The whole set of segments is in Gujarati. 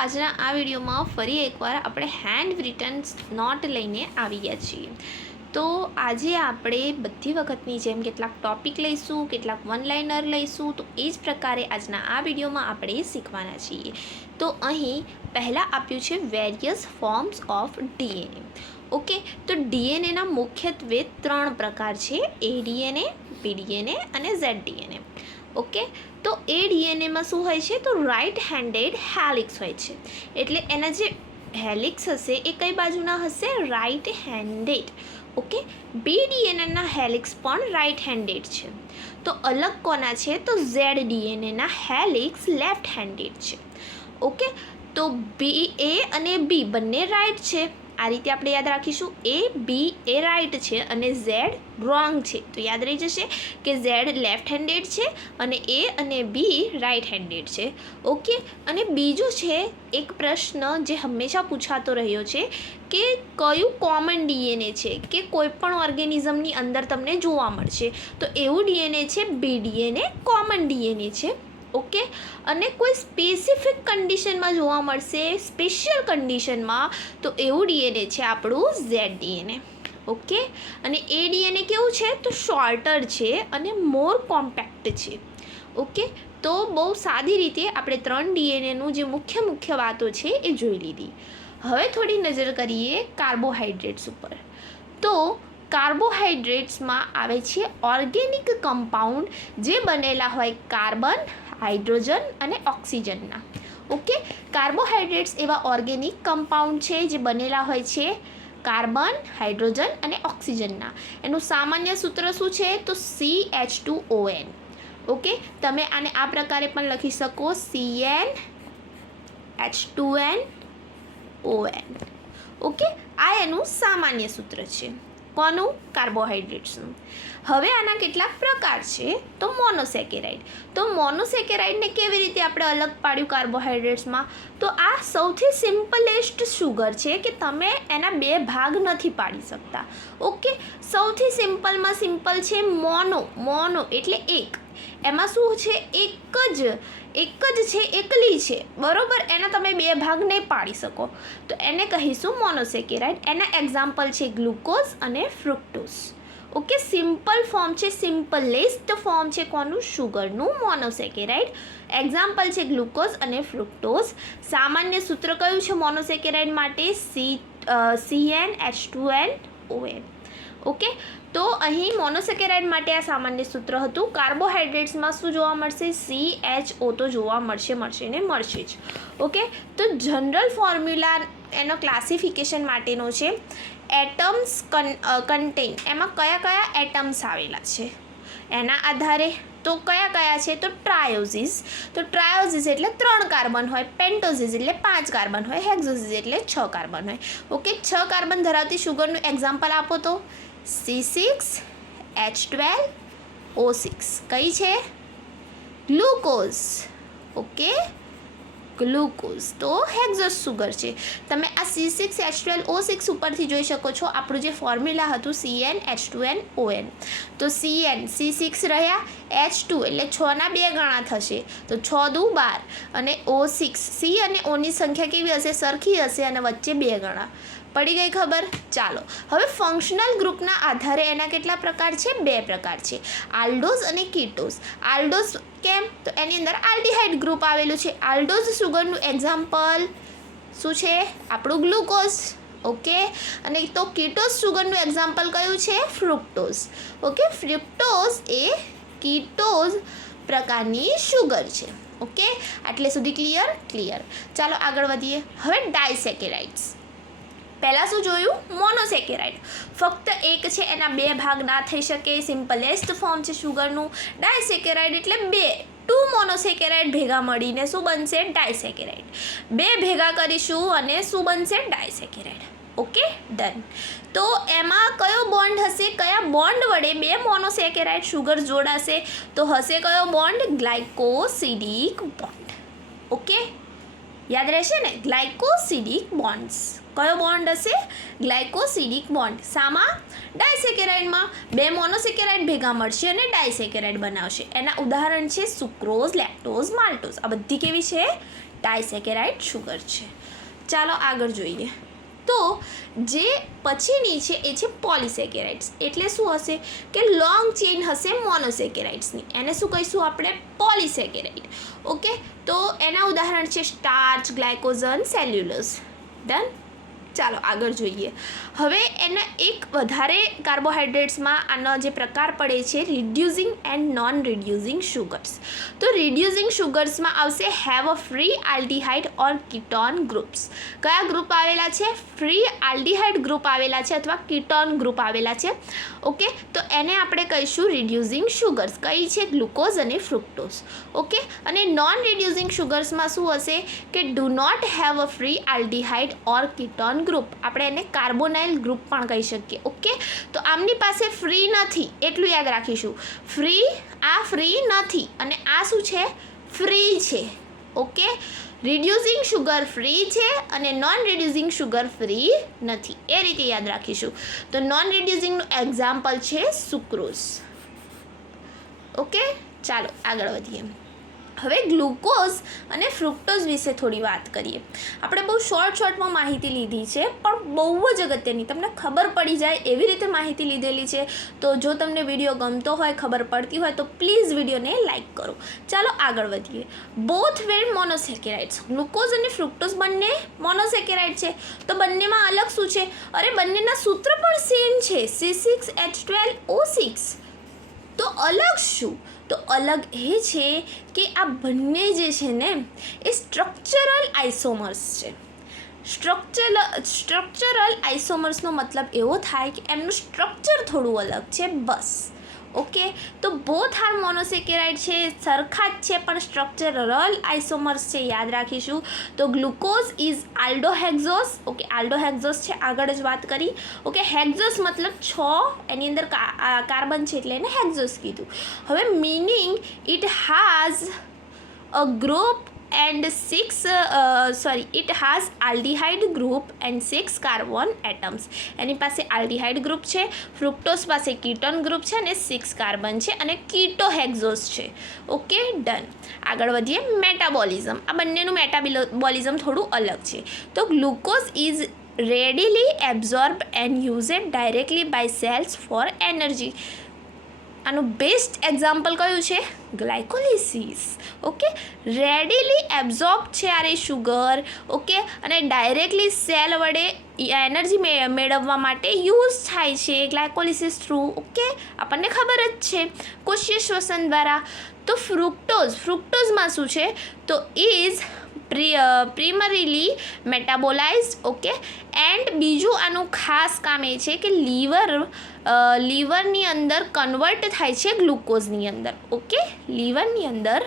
આજના આ વિડીયોમાં ફરી એકવાર આપણે હેન્ડ રિટન નોટ લઈને આવી ગયા છીએ. તો આજે આપણે બધી વખતની જેમ કેટલાક ટોપિક લઈશું, કેટલાક વન લાઇનર લઈશું. તો એ જ પ્રકારે આજના આ વિડીયોમાં આપણે શીખવાના છીએ. તો અહીં પહેલાં આપ્યું છે various forms of DNA. Okay, તો ડીએનએના મુખ્યત્વે 3 પ્રકાર છે: એડીએનએ, પીડીએનએ અને ઝેડડીએનએ. ઓકે, તો એ ડીએનએમાં શું હોય છે? તો રાઇટ હેન્ડેડ હેલિક્સ હોય છે. એટલે એના જે હેલિક્સ હશે એ કઈ બાજુના હશે? Right handed. ઓકે, બી ડીએનએના હેલિક્સ પણ રાઇટ હેન્ડેડ છે. તો અલગ કોના છે? તો ઝેડ ડીએનએના હેલિક્સ લેફ્ટ હેન્ડેડ છે. ઓકે, તો બી એ અને બી બંને રાઇટ છે. આ રીતે આપણે યાદ રાખીશું. એ બી એ રાઇટ છે અને ઝેડ રોંગ છે. તો યાદ રહી જશે કે ઝેડ લેફ્ટ હેન્ડેડ છે અને એ અને બી રાઇટ હેન્ડેડ છે. ઓકે, અને બીજું છે એક પ્રશ્ન જે હંમેશા પૂછાતો રહ્યો છે કે કયું કોમન ડીએનએ છે કે કોઈ પણ ઓર્ગેનિઝમની અંદર તમને જોવા મળશે. તો એવું ડીએનએ છે બી ડીએનએ, કોમન ડીએનએ છે. ઓકે, અને કોઈ સ્પેસિફિક કન્ડિશનમાં જોવા મળશે, સ્પેશિયલ કન્ડિશનમાં, તો એવું ડીએનએ છે આપણું ઝેડ ડીએનએ. ઓકે, અને એ ડીએનએ કેવું છે? તો શોર્ટર છે અને મોર કોમ્પેક્ટ છે. ઓકે, તો બહુ સાદી રીતે આપણે 3 ડીએનએનું જે મુખ્ય વાતો છે એ જોઈ લીધી. હવે થોડી નજર કરીએ કાર્બોહાઈડ્રેટ્સ ઉપર. તો કાર્બોહાઈડ્રેટ્સમાં આવે છે ઓર્ગેનિક કમ્પાઉન્ડ જે બનેલા હોય કાર્બન, હાઇડ્રોજન અને ઓક્સિજનના. ઓકે, કાર્બોહાઈડ્રેટ્સ એવા ઓર્ગેનિક કમ્પાઉન્ડ છે જે બનેલા હોય છે કાર્બન, હાઇડ્રોજન અને ઓક્સિજનના. એનું સામાન્ય સૂત્ર શું છે? તો CH2ON. ઓકે, તમે આને આ પ્રકારે પણ લખી શકો, CnH2nON. ઓકે, આ એનું સામાન્ય સૂત્ર છે. કોનું? કાર્બોહાઈડ્રેટ્સનું. હવે આના કેટલાક પ્રકાર છે. તો મોનોસેકેરાઇડ. તો મોનોસેકેરાઇડને કેવી રીતે આપણે અલગ પાડ્યું કાર્બોહાઈડ્રેટ્સમાં? તો આ સૌથી સિમ્પલેસ્ટ શુગર છે કે તમે એના 2 ભાગ નથી પાડી શકતા. ઓકે, સૌથી સિમ્પલમાં સિમ્પલ છે મોનો એટલે એક. એમાં શું છે? એક જ છે, એકલી છે, બરોબર. એના તમે 2 ભાગ નહીં પાડી શકો, તો એને કહીશું મોનોસેકેરાઇડ. એના એક્ઝામ્પલ છે ગ્લુકોઝ અને ફ્રુક્ટોઝ. ઓકે, સિમ્પલ ફોર્મ છે, સિમ્પલેસ્ટ ફોર્મ છે કોનું? શુગરનું, મોનોસેકેરાઇડ. એક્ઝામ્પલ છે ગ્લુકોઝ અને ફ્રુક્ટોઝ. સામાન્ય સૂત્ર કયું છે મોનોસેકેરાઇડ માટે? CnH2nON. ઓકે, તો અહીં મોનોસેકેરાઇડ માટે આ સામાન્ય સૂત્ર હતું. કાર્બોહાઈડ્રેટ્સમાં શું જોવા મળશે? CHO તો જોવા મળશે ને મળશે જ. ઓકે, તો જનરલ ફોર્મ્યુલા એનો ક્લાસિફિકેશન માટેનો છે એટમ્સ કન્ટેન. એમાં કયા એટમ્સ આવેલા છે એના આધારે. તો કયા છે? તો ટ્રાયોઝિસ. તો ટ્રાયોઝિસ એટલે 3 કાર્બન હોય, પેન્ટોઝિસ એટલે 5 કાર્બન હોય, હેક્ઝોઝિસ એટલે 6 કાર્બન હોય. ઓકે, 6 કાર્બન ધરાવતી શુગરનું એક્ઝામ્પલ આપો તો C6H12O6. કઈ છે? ગ્લુકોઝ. ઓકે, ગ્લુકોઝ તો હેક્ઝોઝ શુગર છે. તમે આ C6H12O6 ઉપરથી જોઈ શકો છો આપણું જે ફોર્મ્યુલા હતું CnH2nON. તો C6 રહ્યા, H2 એટલે 6ના 2 ગણા થશે, તો 6 દુ 12, અને O6, C અને Oની સંખ્યા કેવી હશે? સરખી હશે અને વચ્ચે 2 ગણા. પડી ગઈ ખબર? ચાલો, હવે ફંક્શનલ ગ્રુપના આધારે એના કેટલા પ્રકાર છે? 2 પ્રકાર છે, આલ્ડોઝ અને કીટોઝ. આલ્ડોઝ કેમ? તો એની અંદર આલ્ડીહાઇડ ગ્રુપ આવેલું છે. આલ્ડોઝ શુગરનું એક્ઝામ્પલ શું છે? આપણું ગ્લુકોઝ. ઓકે, અને તો કીટોઝ શુગરનું એક્ઝામ્પલ કયું છે? ફ્રુક્ટોઝ. ઓકે, ફ્રુક્ટોઝ એ કીટોઝ પ્રકારની શુગર છે. ઓકે, આટલે સુધી ક્લિયર. ચાલો આગળ વધીએ. હવે ડાયસેકેરાઇડ્સ. પહેલાં શું જોયું? મોનોસેકેરાઇડ. ફક્ત એક છે, એના 2 ભાગ ના થઈ શકે, સિમ્પલેસ્ટ ફોર્મ છે શુગરનું. ડાયસેકેરાઇડ એટલે 2 મોનોસેકેરાઇડ ભેગા મળીને શું બનશે? ડાયસેકેરાઇડ. 2 ભેગા કરીશું અને શું બનશે? ડાયસેકેરાઇડ. Okay, done. તો એમાં કયો બોન્ડ હશે? કયા બોન્ડ વડે 2 મોનોસેકેરાઇડ શુગર જોડાશે? તો હશે કયો બોન્ડ? ગ્લાયકોસિડિક બોન્ડ. ઓકે, યાદ રહેશે ને? ગ્લાયકોસિડિક બોન્ડ્સ. કયો બોન્ડ હશે? ગ્લાયકોસિડિક બોન્ડ. શામાં? ડાયસેકેરાઇડમાં. 2 મોનોસેકેરાઇડ ભેગા મળશે અને ડાયસેકેરાઇડ બનાવશે. એના ઉદાહરણ છે સુક્રોઝ, લેક્ટોઝ, માલ્ટોઝ. આ બધી કેવી છે? ડાયસેકેરાઇડ શુગર છે. ચાલો આગળ જોઈએ. તો જે પછીની છે એ છે પોલિસેકેરાઇડ્સ. એટલે શું હશે કે લોંગ ચેઇન હશે મોનોસેકેરાઇડ્સની. એને શું કહીશું આપણે? પોલિસેકેરાઇડ. ઓકે, તો એના ઉદાહરણ છે સ્ટાર્ચ, ગ્લાયકોઝન, સેલ્યુલોઝ. ડન. ચાલો આગળ જોઈએ. હવે એના એક વધારે કાર્બોહાઈડ્રેટ્સમાં આનો જે પ્રકાર પડે છે reducing and non reducing sugars. તો રિડ્યુસિંગ શુગર્સમાં આવશે have a free aldehyde or ketone groups. કયા ગ્રુપ આવેલા છે? ફ્રી આલ્ડીહાઇડ ગ્રુપ આવેલા છે અથવા કીટોન ગ્રુપ આવેલા છે. ઓકે, તો એને આપણે કહીશું રિડ્યુસિંગ શુગર્સ. કઈ છે? ગ્લુકોઝ અને ફ્રુક્ટોઝ. ઓકે, અને નોન રિડ્યુસિંગ શુગર્સમાં શું હશે કે do not have a free aldehyde or ketone group. આપણે એને કાર્બોનાઇલ ગ્રુપ પણ કહી શકીએ. ઓકે, તો આમની પાસે ફ્રી નથી એટલું યાદ રાખીશું. ફ્રી નથી અને આ શું છે? ફ્રી છે. ઓકે, રિડ્યુસિંગ શુગર ફ્રી છે અને નોન રિડ્યુસિંગ શુગર ફ્રી નથી. એ રીતે યાદ રાખીશું. તો નોન રિડ્યુસિંગનું એક્ઝામ્પલ છે સુક્રોઝ. ઓકે, ચાલો આગળ વધીએ. હવે ગ્લુકોઝ અને ફ્રુક્ટોઝ વિશે થોડી વાત કરીએ. આપણે બહુ શોર્ટમાં માહિતી લીધી છે પણ બહુ જ અગત્યની, તમને ખબર પડી જાય એવી રીતે માહિતી લીધેલી છે. તો જો તમને વિડીયો ગમતો હોય, ખબર પડતી હોય તો પ્લીઝ વિડીયોને લાઇક કરો. ચાલો આગળ વધીએ. બોથ વેર મોનોસેકેરાઇડ્સ. ગ્લુકોઝ અને ફ્રુક્ટોઝ બંને મોનોસેકેરાઇડ છે. તો બંનેમાં અલગ શું છે? અરે બંનેના સૂત્ર પણ સેમ છે, C6H12O6. તો અલગ શું? તો અલગ એ છે કે આ બંને જે છે ને એ સ્ટ્રક્ચરલ આઇસોમર્સ છે. સ્ટ્રક્ચરલ આઇસોમર્સનો મતલબ એવો થાય કે એમનું સ્ટ્રક્ચર થોડું અલગ છે, બસ. ઓકે, તો બોથ આર મોનોસેકેરાઇડ છે, સરખા જ છે પણ સ્ટ્રક્ચરલ આઇસોમર્સ છે, યાદ રાખીશું. તો ગ્લુકોઝ ઇઝ આલ્ડોહેક્ઝોસ. ઓકે, આલ્ડોહેક્ઝોસ છે, આગળ જ વાત કરી. ઓકે, હેક્ઝોસ મતલબ 6, એની અંદર કાર્બન છે એટલે એને હેક્ઝોસ કીધું. હવે meaning it has a group and 6 it has aldehyde group and 6 carbon atoms. એની પાસે આલ્ડીહાઇડ ગ્રુપ છે, ફ્રુક્ટોઝ પાસે કીટોન ગ્રુપ છે અને 6 કાર્બન છે અને કીટોહેક્ઝોસ છે. Okay, done. આગળ વધીએ. મેટાબોલિઝમ. આ બંનેનું મેટાબોલિઝમ થોડું અલગ છે. તો glucose is readily absorb and used directly by cells for energy. આનું બેસ્ટ એક્ઝામ્પલ કયું છે? ગ્લાયકોલિસિસ. ઓકે, રેડીલી એબ્ઝોર્બ છે આ શુગર. ઓકે, અને ડાયરેક્ટલી સેલ વડે એનર્જી મેળવવા માટે યુઝ થાય છે ગ્લાયકોલિસિસ થ્રુ. ઓકે, આપણને ખબર જ છે, કોષીય શ્વસન દ્વારા. તો ફ્રુક્ટોઝમાં શું છે? તો ઇઝ પ્રિમરીલી મેટાબોલાઇઝડ. ઓકે, એન્ડ બીજું આનું ખાસ કામ એ છે કે લીવરની અંદર કન્વર્ટ થાય છે ગ્લુકોઝની અંદર. ઓકે, લીવરની અંદર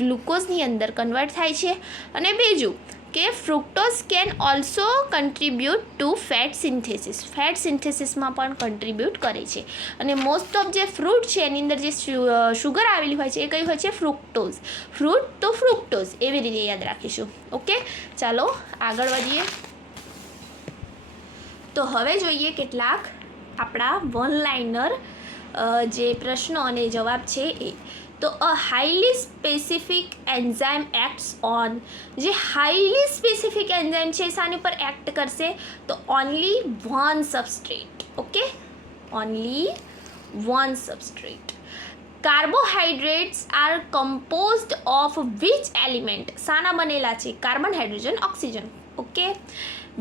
ગ્લુકોઝની અંદર કન્વર્ટ થાય છે. અને બીજું કે fructose can also contribute to fat synthesis. Fat સિન્થેસિસમાં પણ કન્ટ્રીબ્યુટ કરે છે. અને મોસ્ટ ઓફ જે ફ્રૂટ છે એની અંદર જે શુગર આવેલી હોય છે એ કઈ હોય છે? ફ્રુક્ટોઝ. ફ્રૂટ તો ફ્રુક્ટોઝ, એવી રીતે યાદ રાખીશું. ઓકે, ચાલો આગળ વધીએ. તો હવે જોઈએ કેટલાક આપણા વન લાઇનર જે પ્રશ્નો અને જવાબ છે એ. તો a highly specific enzyme acts on. જે હાઈલી સ્પેસિફિક એન્ઝાઇમ છે શાની ઉપર એક્ટ કરશે? તો only one substrate. Okay, only one substrate. Carbohydrates are composed of which element. શાના બનેલા છે? Carbon, hydrogen, oxygen. Okay,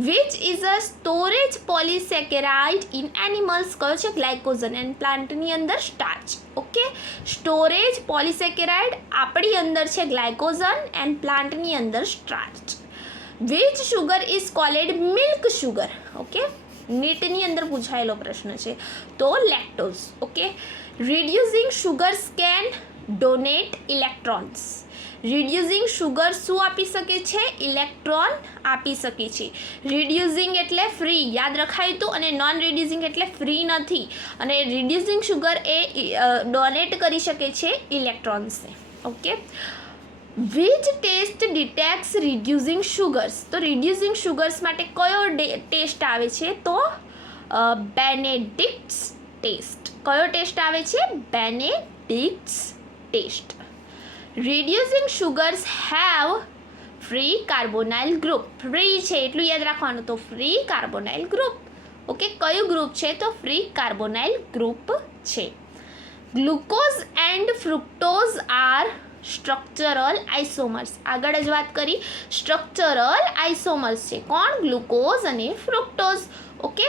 which is a storage polysaccharide in animals. કયો છે? ગ્લાયકોઝન. એન્ડ પ્લાન્ટની અંદર સ્ટાર્ચ. ઓકે, સ્ટોરેજ પોલિસેકેરાઇડ આપણી અંદર છે ગ્લાયકોઝન એન્ડ પ્લાન્ટની અંદર starch. Which sugar is called milk sugar. Okay, નીટની અંદર પૂછાયેલો પ્રશ્ન છે. તો lactose. Okay, reducing sugars can donate electrons. Reducing sugar શું આપી શકે છે? ઇલેક્ટ્રોન આપી શકે છે. રિડ્યુસિંગ એટલે ફ્રી, યાદ રખાયું હતું. અને નોન રિડ્યુસિંગ એટલે ફ્રી નથી. અને રિડ્યુસિંગ શુગર એ ડોનેટ કરી શકે છે ઇલેક્ટ્રોન્સને. Okay, which test detects reducing sugars. તો રિડ્યુસિંગ શુગર્સ માટે કયો ટેસ્ટ આવે છે? તો બેનેડિક્ટ્સ ટેસ્ટ. કયો ટેસ્ટ આવે છે? Benedict's test. Reducing sugars have free carbonyl group. Free છે એટલું યાદ રાખવાનું, તો ફ્રી કાર્બોનાઇલ ગ્રુપ. ઓકે, કયું ગ્રુપ છે? તો ફ્રી કાર્બોનાઇલ ગ્રુપ છે. Glucose and fructose are structural isomers. આગળ જ વાત કરી, સ્ટ્રક્ચરલ આઇસોમર્સ છે. કોણ? ગ્લુકોઝ અને fructose. Okay,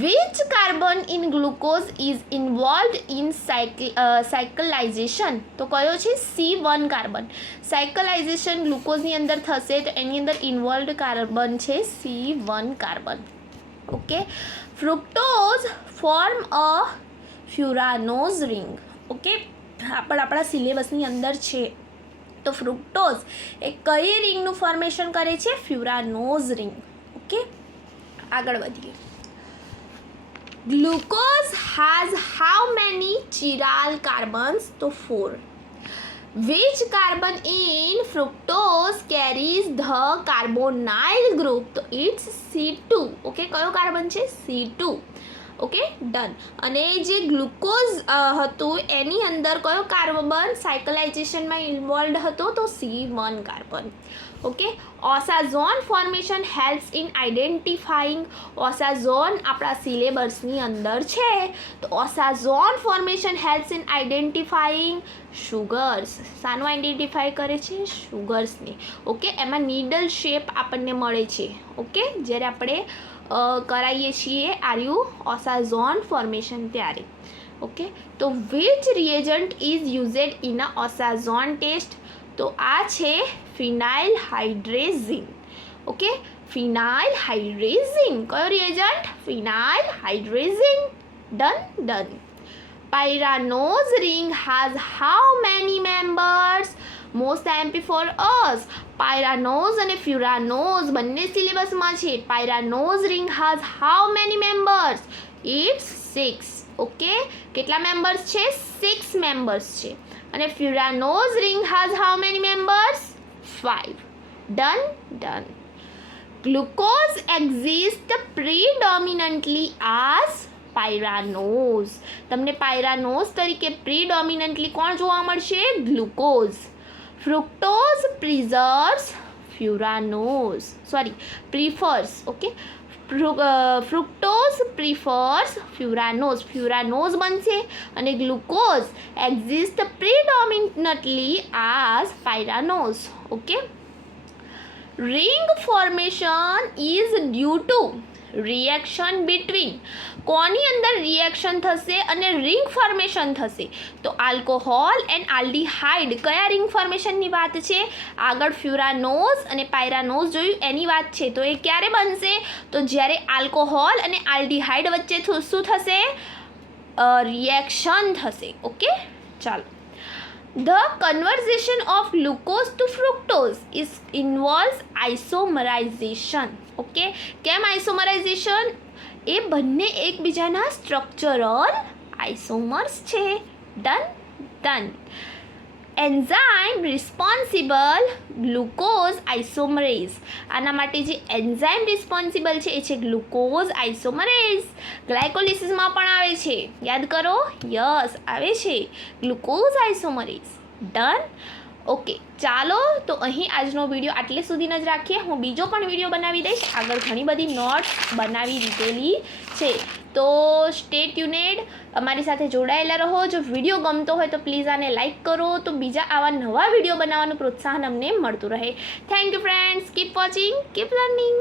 which carbon in glucose is involved in cyclization? તો કયો છે? C1 carbon. સાયકલાઇઝેશન ગ્લુકોઝની અંદર થશે તો એની અંદર ઇન્વોલ્વડ કાર્બન છે C1 carbon. Okay, fructose form a furanose ring. Okay, આપણા સિલેબસની અંદર છે. તો ફ્રુક્ટોઝ એ કઈ રિંગનું ફોર્મેશન કરે છે? ફ્યુરાનોઝ રિંગ. ઓકે, આગળ વધીએ. Glucose has how many chiral carbons? તો 4. Which carbon in fructose carries the carbonyl group? તો it's C2. ઓકે, કયો કાર્બન છે? C2. Okay, done. અને જે ગ્લુકોઝ હતું એની અંદર કયો કાર્બન સાયકલાઇઝેશનમાં ઇન્વોલ્વડ હતો? તો C1 carbon. Okay, osazone formation helps in identifying. Osazone આપણા સિલેબસની અંદર છે. તો osazone formation helps in identifying sugars. શાનું આઇડેન્ટિફાઈ કરે છે? શુગર્સને. ઓકે, એમાં નીડલ શેપ આપણને મળે છે. ઓકે, જ્યારે આપણે કરાવીએ છીએ ઓસાઝોન ફોર્મેશન ત્યારે. ઓકે, તો which reagent is used in a osazone test? તો આ છે phenyl hydrazine. Okay, phenyl hydrazine. કયો reagent? Phenyl hydrazine. Done. Pyranose ring has how many members? Most MP for us. Pyranose અને Furanose બંને સિલેબસમાં છે. Pyranose ring has how many members? It's 6. Okay, કેટલા મેમ્બર્સ છે? 6 મેમ્બર્સ છે. અને Furanose ring has how many members? 5. Done. Glucose exists predominantly as પાયરાનોઝ. તમને પાયરાનોઝ તરીકે પ્રીડોમિનન્ટલી કોણ જોવા મળશે? Glucose. Fructose prefers. Okay, fructose prefers furanose. Furanose બનશે. અને glucose exist predominantly as pyranose. Okay, ring formation is due to reaction between. કોની અંદર રિએક્શન થશે અને રિંગ ફોર્મેશન થશે? તો આલ્કોહોલ એન્ડ આલ્ડીહાઇડ. કયા રિંગ ફોર્મેશનની વાત છે? આગળ ફ્યુરાનોઝ અને પાયરાનોઝ જોયું એની વાત છે. તો એ ક્યારે બનશે? તો જ્યારે આલ્કોહોલ અને આલ્ડીહાઇડ વચ્ચે શું થશે? રિએક્શન થશે. ઓકે, ચાલો. The conversion of glucose to fructose involves isomerization. Okay, કેમ આઇસોમરાઇઝેશન? એ બંને એકબીજાના સ્ટ્રક્ચરલ આઇસોમર્સ છે. Done. Enzyme responsible glucose isomerase. આના માટે જે એન્ઝાઇમ રિસ્પોન્સિબલ છે એ છે ગ્લુકોઝ આઇસોમરેઝ. ગ્લાયકોલિસિસમાં પણ આવે છે, યાદ કરો. યસ, આવે છે ગ્લુકોઝ આઇસોમરેઝ. ડન. ઓકે, ચાલો તો અહીં આજનો વિડીયો આટલે સુધીનો જ રાખીએ. હું બીજો પણ વિડીયો બનાવી દઈશ. આગળ ઘણી બધી નોટ્સ બનાવી દીધેલી છે. તો સ્ટે ટ્યુનેડ, અમારી સાથે જોડાયેલા રહો. જો વિડીયો ગમતો હોય તો પ્લીઝ આને લાઇક કરો, તો બીજા આવા નવા વિડીયો બનાવવાનું પ્રોત્સાહન અમને મળતું રહે. Thank you friends. Keep watching, keep learning.